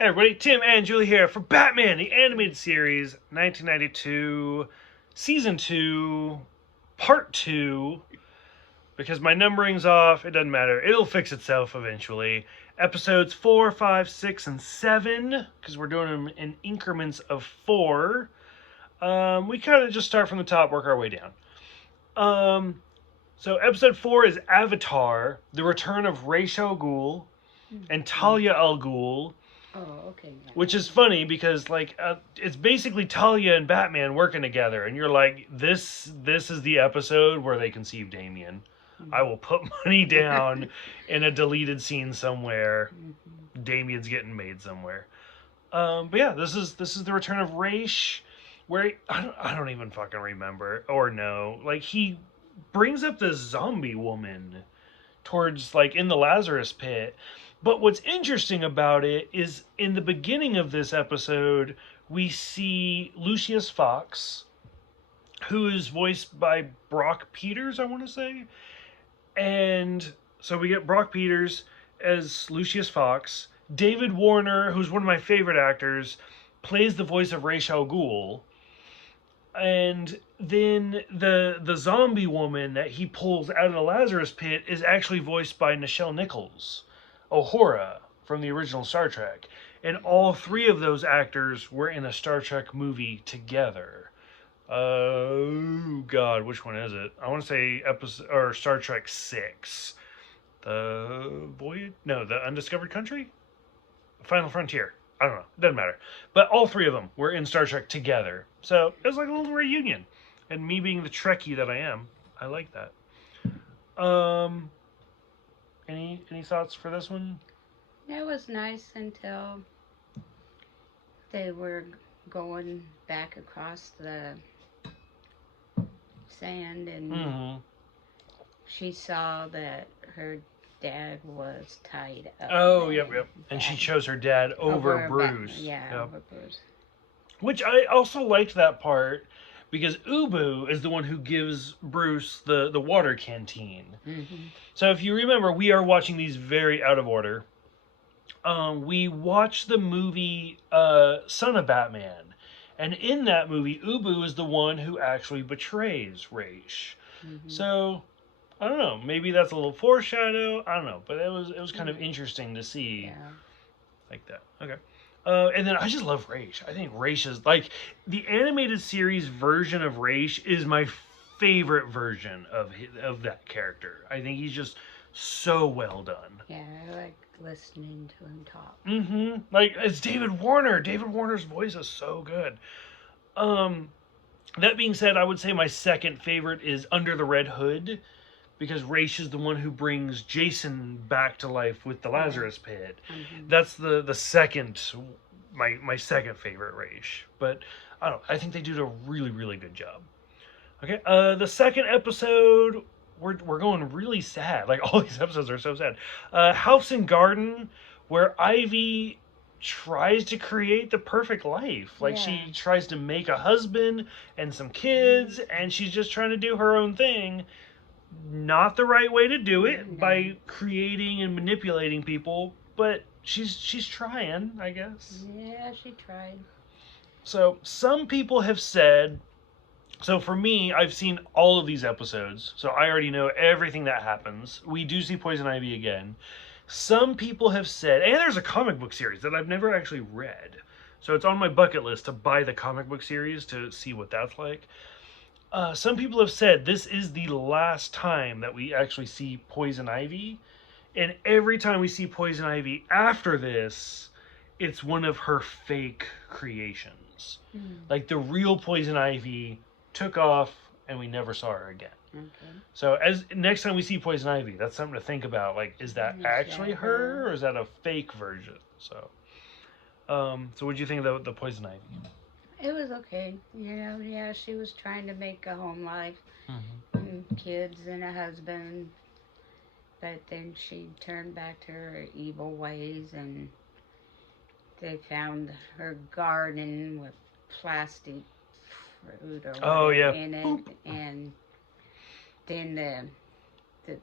Hey everybody, Tim and Julie here for Batman, the Animated Series, 1992, Season 2, Part 2. Because my numbering's off, it doesn't matter. It'll fix itself eventually. Episodes 4, 5, 6, and 7, because we're doing them in increments of 4. We kind of just start from the top, work our way down. So episode 4 is Avatar, The Return of Ra's al Ghul and Talia al Ghul. Oh, okay. Yeah. Which is funny because it's basically Talia and Batman working together, and you're like, this is the episode where they conceive Damien. Mm-hmm. I will put money down in a deleted scene somewhere. Mm-hmm. Damien's getting made somewhere. But yeah, this is the return of Ra's, where I don't even fucking remember or know. Like, he brings up this zombie woman towards, like, in the Lazarus pit. But what's interesting about it is in the beginning of this episode, we see Lucius Fox, who is voiced by Brock Peters, I want to say. And so we get Brock Peters as Lucius Fox. David Warner, who's one of my favorite actors, plays the voice of Ra's al Ghul. And then the zombie woman that he pulls out of the Lazarus pit is actually voiced by Nichelle Nichols, Uhura from the original Star Trek. And all three of those actors were in a Star Trek movie together. Oh God, which one is it? I want to say Star Trek 6. The Undiscovered Country? Final Frontier. I don't know. Doesn't matter. But all three of them were in Star Trek together. So it was like a little reunion. And me being the Trekkie that I am, I like that. Any thoughts for this one? It was nice until they were going back across the sand and she saw that her dad was tied up. Oh, yep. And she chose her dad over Bruce. Over Bruce. Which I also liked that part because Ubu is the one who gives Bruce the water canteen. Mm-hmm. So if you remember, we are watching these very out of order. We watched the movie Son of Batman. And in that movie, Ubu is the one who actually betrays Ra's. Mm-hmm. So I don't know. Maybe that's a little foreshadow. I don't know, but it was kind of interesting to see, like that. Okay, and then I just love Ra's. I think Ra's is like the animated series version of Ra's is my favorite version of that character. I think he's just so well done. Yeah, I like listening to him talk. Mm-hmm. Like it's David Warner. David Warner's voice is so good. That being said, I would say my second favorite is Under the Red Hood. Because Ra's is the one who brings Jason back to life with the Lazarus pit. Mm-hmm. That's the second, my second favorite Ra's. But I don't know. I think they did a really, really good job. Okay, the second episode, we're going really sad. Like all these episodes are so sad. House and Garden, where Ivy tries to create the perfect life. Like she tries to make a husband and some kids, and she's just trying to do her own thing. Not the right way to do it by creating and manipulating people, but she's trying, I guess. Yeah, she tried. So some people have said, so for me, I've seen all of these episodes, so I already know everything that happens. We do see Poison Ivy again. Some people have said, and there's a comic book series that I've never actually read, so it's on my bucket list to buy the comic book series to see what that's like. Some people have said this is the last time that we actually see Poison Ivy. And every time we see Poison Ivy after this, it's one of her fake creations. Mm. Like the real Poison Ivy took off and we never saw her again. Okay. So as next time we see Poison Ivy, that's something to think about. Like, is that actually her or is that a fake version? So what do you think of the Poison Ivy? It was okay. She was trying to make a home life, and kids and a husband, but then she turned back to her evil ways, and they found her garden with plastic fruit or whatever in it, and then the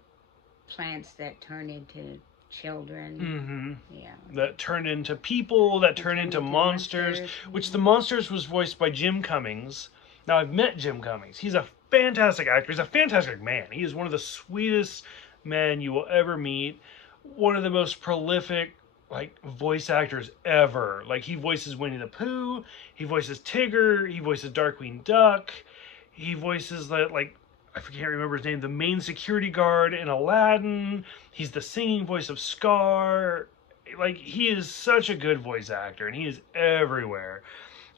plants that turn into children. Yeah. That turned into people, that turned into monsters, which the monsters was voiced by Jim Cummings. Now, I've met Jim Cummings. He's a fantastic actor. He's a fantastic man. He is one of the sweetest men you will ever meet. One of the most prolific, like, voice actors ever. Like, he voices Winnie the Pooh. He voices Tigger. He voices Darkwing Duck. He voices, like, I can't remember his name, the main security guard in Aladdin. He's the singing voice of Scar. Like, he is such a good voice actor, and he is everywhere.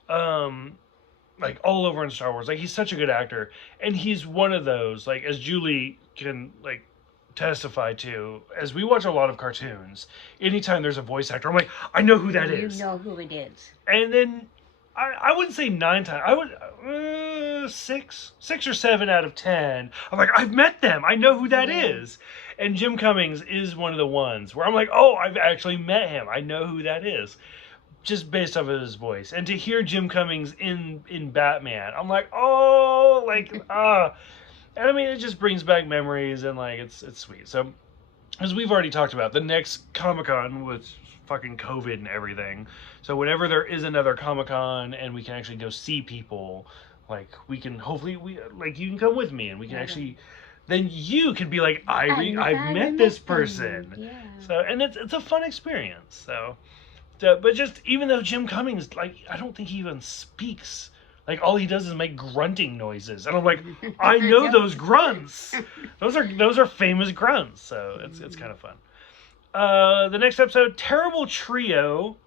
Like, all over in Star Wars. Like, he's such a good actor. And he's one of those, like, as Julie can, like, testify to, as we watch a lot of cartoons, anytime there's a voice actor, I'm like, I know who that is. You know who it is. And then, I wouldn't say 9 times, I would, 6 or 7 out of 10, I'm like, I've met them, I know who that is. And Jim Cummings is one of the ones where I'm like, oh, I've actually met him, I know who that is. Just based off of his voice. And to hear Jim Cummings in Batman, I'm like, oh, like, and I mean, it just brings back memories, and like, it's sweet. So, as we've already talked about, the next Comic-Con with fucking COVID and everything. So whenever there is another Comic-Con and we can actually go see people, like, we can, hopefully, you can come with me and we can actually, then you can be like, I've met this person. Yeah. So, and it's a fun experience. So, but just, even though Jim Cummings, like, I don't think he even speaks. Like, all he does is make grunting noises. And I'm like, I know those grunts. Those are famous grunts. So it's kind of fun. The next episode, Terrible Trio,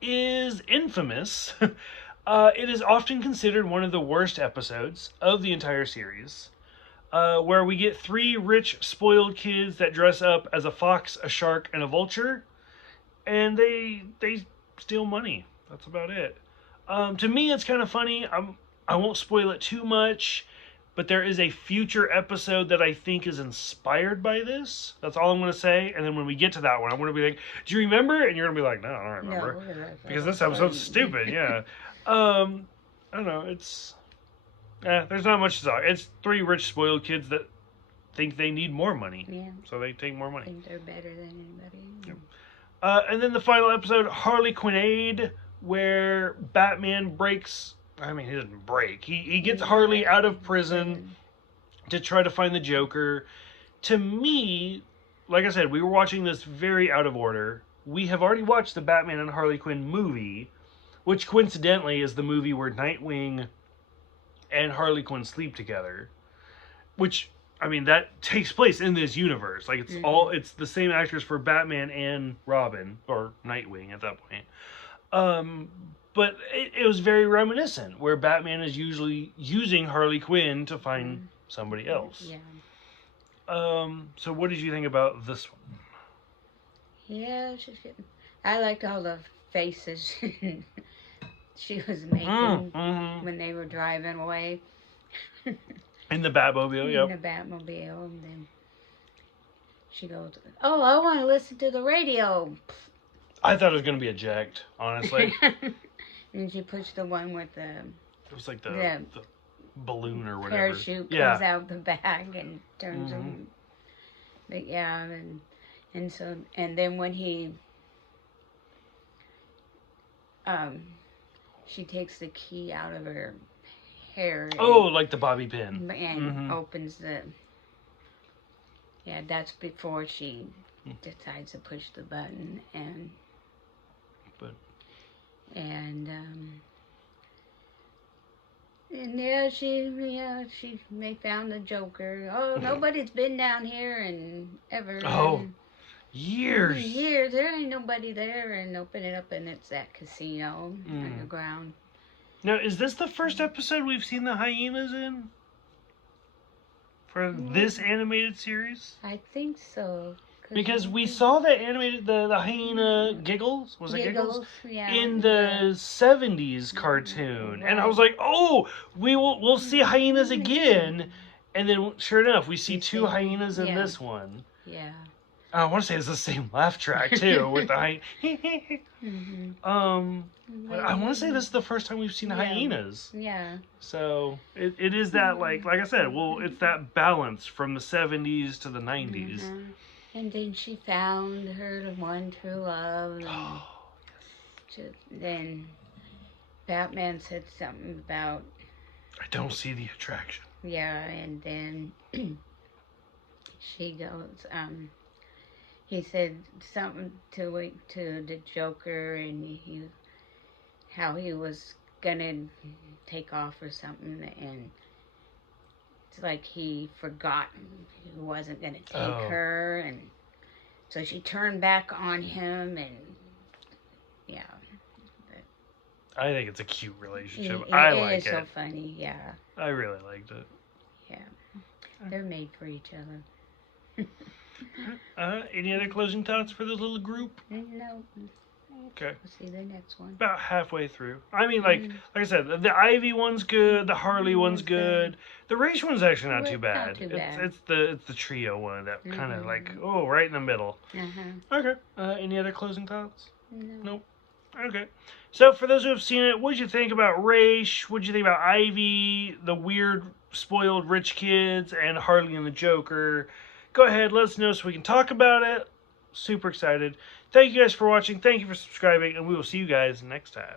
is infamous. It is often considered one of the worst episodes of the entire series, where we get 3 rich, spoiled kids that dress up as a fox, a shark, and a vulture, and they steal money. That's about it. To me, it's kind of funny. I won't spoil it too much, but there is a future episode that I think is inspired by this. That's all I'm going to say. And then when we get to that one, I'm going to be like, do you remember? And you're going to be like, no, I don't remember. No, because this episode's stupid, yeah. I don't know. There's not much to talk. It's 3 rich, spoiled kids that think they need more money. Yeah. So they take more money. Think they're better than anybody. Yep. And then the final episode, Harlequinade, where Batman breaks... I mean, he doesn't break. He gets Harley out of prison to try to find the Joker. To me, like I said, we were watching this very out of order. We have already watched the Batman and Harley Quinn movie, which coincidentally is the movie where Nightwing and Harley Quinn sleep together. Which, I mean, that takes place in this universe. Like, it's it's the same actors for Batman and Robin, or Nightwing at that point. But it was very reminiscent, where Batman is usually using Harley Quinn to find somebody else. Yeah. So what did you think about this one? Yeah, I liked all the faces she was making when they were driving away. In the Batmobile, yep. In the Batmobile, and then she goes, "Oh, I want to listen to the radio." I thought it was going to be eject, honestly. And she pushed the one with the... It was like the balloon or whatever. Parachute comes out the bag and turns them. But yeah, and so, and then when he... she takes the key out of her hair. Like the bobby pin. And opens the... Yeah, that's before she decides to push the button, and... they found the Joker. Oh, nobody's been down here in ever. Oh, years. Years. There ain't nobody there, and open it up, and it's that casino underground. Now, is this the first episode we've seen the hyenas in? For this animated series? I think so. Because we saw the animated, the hyena Giggles, was it Giggles? Yeah. In the 70s cartoon. Right. And I was like, oh, we'll see hyenas again. And then, sure enough, we see 2 hyenas in this one. Yeah. I want to say it's the same laugh track, too, with the hyena. But I want to say this is the first time we've seen hyenas. Yeah. So, it is that, like I said, it's that balance from the 70s to the 90s. And then she found her one true love. And then Batman said something about, I don't see the attraction. yeah, and then she goes, he said something to the Joker, and how he was gonna take off or something, and it's like he forgot he wasn't gonna take her, and so she turned back on him, and yeah. I think it's a cute relationship. I like it is so funny, yeah. I really liked it. Yeah. They're made for each other. Any other closing thoughts for this little group? No. Okay. We'll see the next one. About halfway through. I mean, like I said, the Ivy one's good. The Harley one's good. The Race one's actually not too bad. Not too bad. It's the trio one that kind of like right in the middle. Okay. Any other closing thoughts? No. Nope. Okay. So for those who have seen it, what did you think about Race? What did you think about Ivy, the weird spoiled rich kids, and Harley and the Joker? Go ahead, let us know so we can talk about it. Super excited. Thank you guys for watching. Thank you for subscribing, and we will see you guys next time.